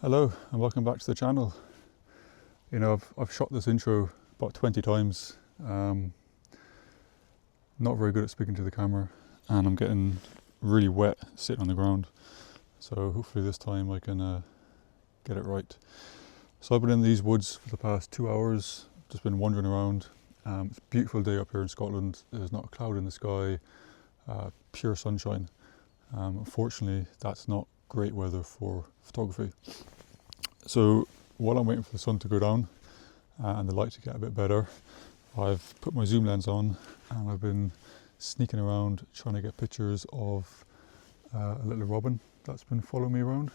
Hello and welcome back to the channel. You know, I've shot this intro about 20 times. Not very good at speaking to the camera, and I'm getting really wet sitting on the ground. So hopefully this time I can get it right. So I've been in these woods for the past 2 hours, just been wandering around. It's a beautiful day up here in Scotland. There's not a cloud in the sky, pure sunshine. Unfortunately, that's not great weather for photography. So while I'm waiting for the sun to go down and the light to get a bit better, I've put my zoom lens on and I've been sneaking around trying to get pictures of a little robin that's been following me around.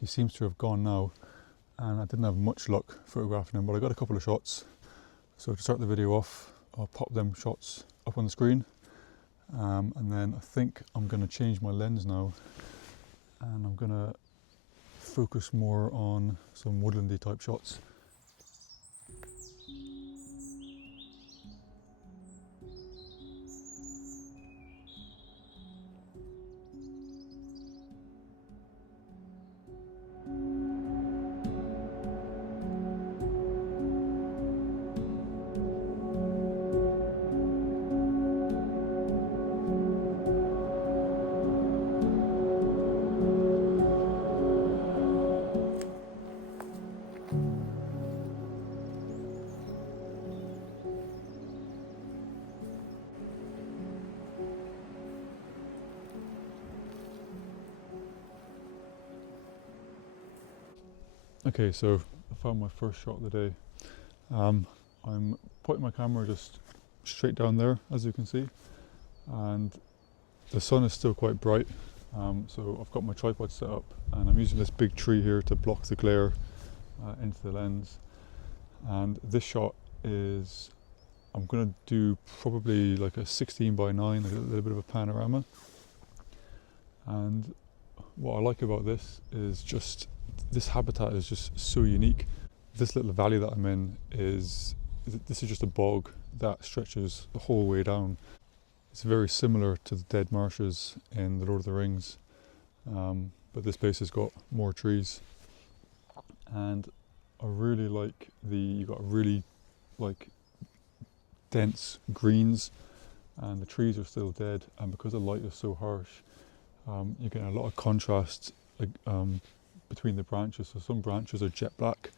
He seems to have gone now, and I didn't have much luck photographing him, but I got a couple of shots. So to start the video off, I'll pop them shots up on the screen, and then I think I'm going to change my lens now, and I'm going to focus more on some woodlandy type shots. Okay, so I found my first shot of the day. I'm putting my camera just straight down there, as you can see, and the sun is still quite bright. So I've got my tripod set up and I'm using this big tree here to block the glare into the lens. And this shot is, I'm going to do probably like a 16:9, like a little bit of a panorama. And what I like about this is just, this habitat is just so unique. This little valley that I'm in this is just a bog that stretches the whole way down. It's very similar to the dead marshes in the Lord of the Rings, but this place has got more trees. And I really like you got really like dense greens, and the trees are still dead, and because the light is so harsh, you get a lot of contrast between the branches. So some branches are jet black,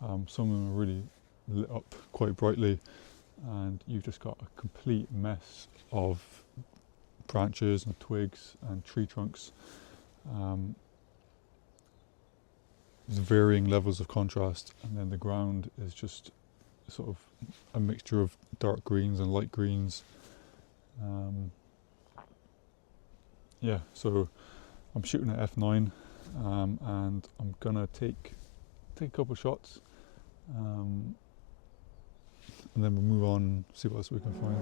some of them are really lit up quite brightly, and you've just got a complete mess of branches and twigs and tree trunks. There's varying levels of contrast, and then the ground is just sort of a mixture of dark greens and light greens. Yeah, so I'm shooting at f9, and I'm gonna take a couple shots, and then we'll move on and see what else we can find.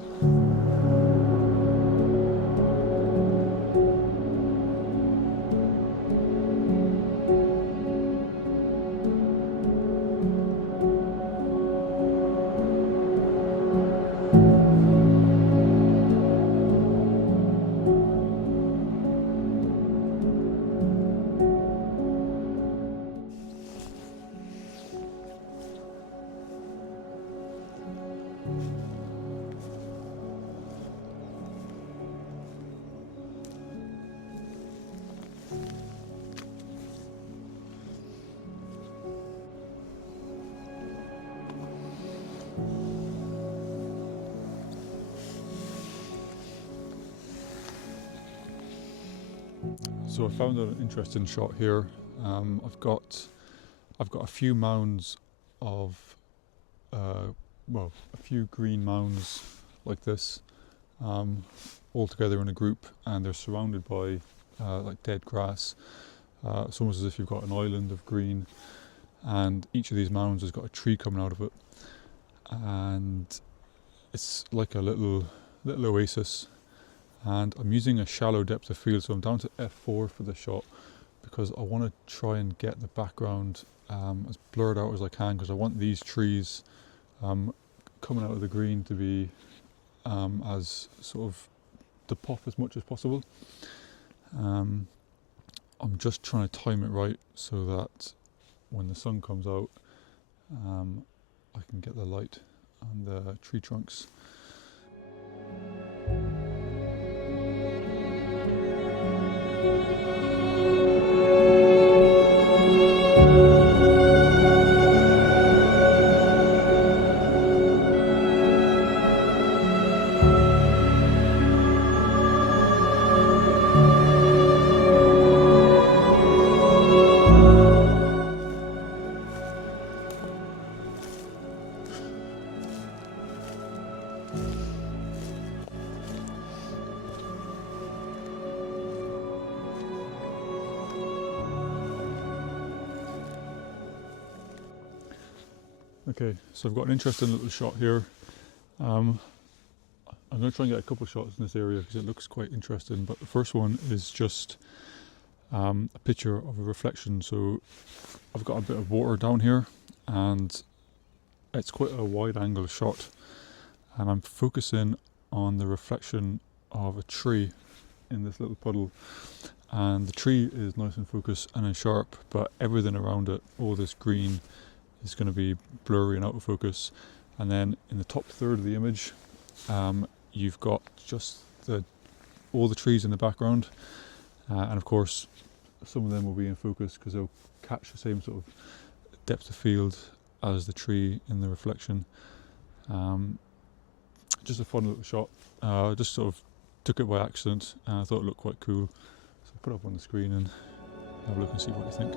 So I found an interesting shot here. I've got a few mounds of, a few green mounds like this, all together in a group, and they're surrounded by like dead grass. It's almost as if you've got an island of green, and each of these mounds has got a tree coming out of it, and it's like a little oasis. And I'm using a shallow depth of field, so I'm down to f4 for the shot because I want to try and get the background as blurred out as I can, because I want these trees coming out of the green to be as sort of to pop as much as possible. I'm just trying to time it right so that when the sun comes out, I can get the light on the tree trunks. Okay, so I've got an interesting little shot here. I'm going to try and get a couple of shots in this area because it looks quite interesting, but the first one is just a picture of a reflection. So I've got a bit of water down here and it's quite a wide angle shot, and I'm focusing on the reflection of a tree in this little puddle, and the tree is nice and focused and in sharp, but everything around it, all this green, is going to be blurry and out of focus. And then in the top third of the image, you've got just all the trees in the background, and of course some of them will be in focus because they'll catch the same sort of depth of field as the tree in the reflection. Just a fun little shot. I just sort of took it by accident and I thought it looked quite cool, so I put it up on the screen and have a look and see what you think.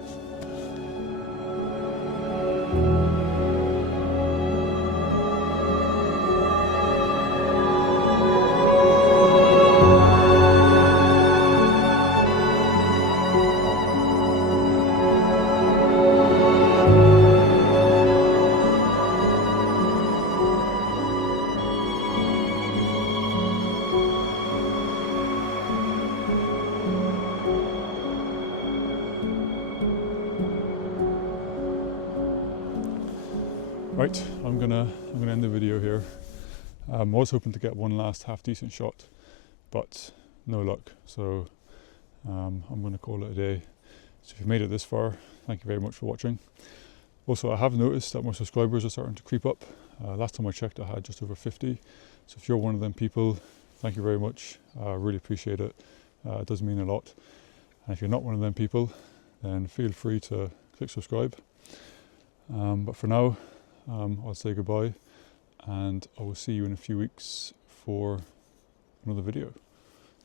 Right, I'm gonna end the video here. I was hoping to get one last half decent shot, but no luck. So I'm going to call it a day. So if you've made it this far, thank you very much for watching. Also, I have noticed that my subscribers are starting to creep up. Last time I checked, I had just over 50. So if you're one of them people, thank you very much. I really appreciate it. It does mean a lot. And if you're not one of them people, then feel free to click subscribe. But for now, I'll say goodbye, and I will see you in a few weeks for another video.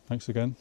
Thanks again.